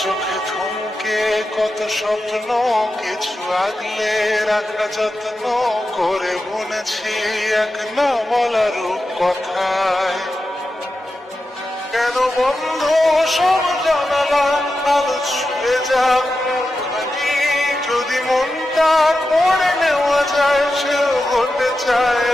চোখে থমকে কত স্বপ্ন, কিছু আগলে রাখা যত্ন করে বুনেছি এক না বলা রূপ কথায়। কেন বন্ধ সব জানালা, আলো ছুঁয়ে যাক মুখখানি, যদি মনটা পড়ে নেওয়া যায় সেও হতে চায়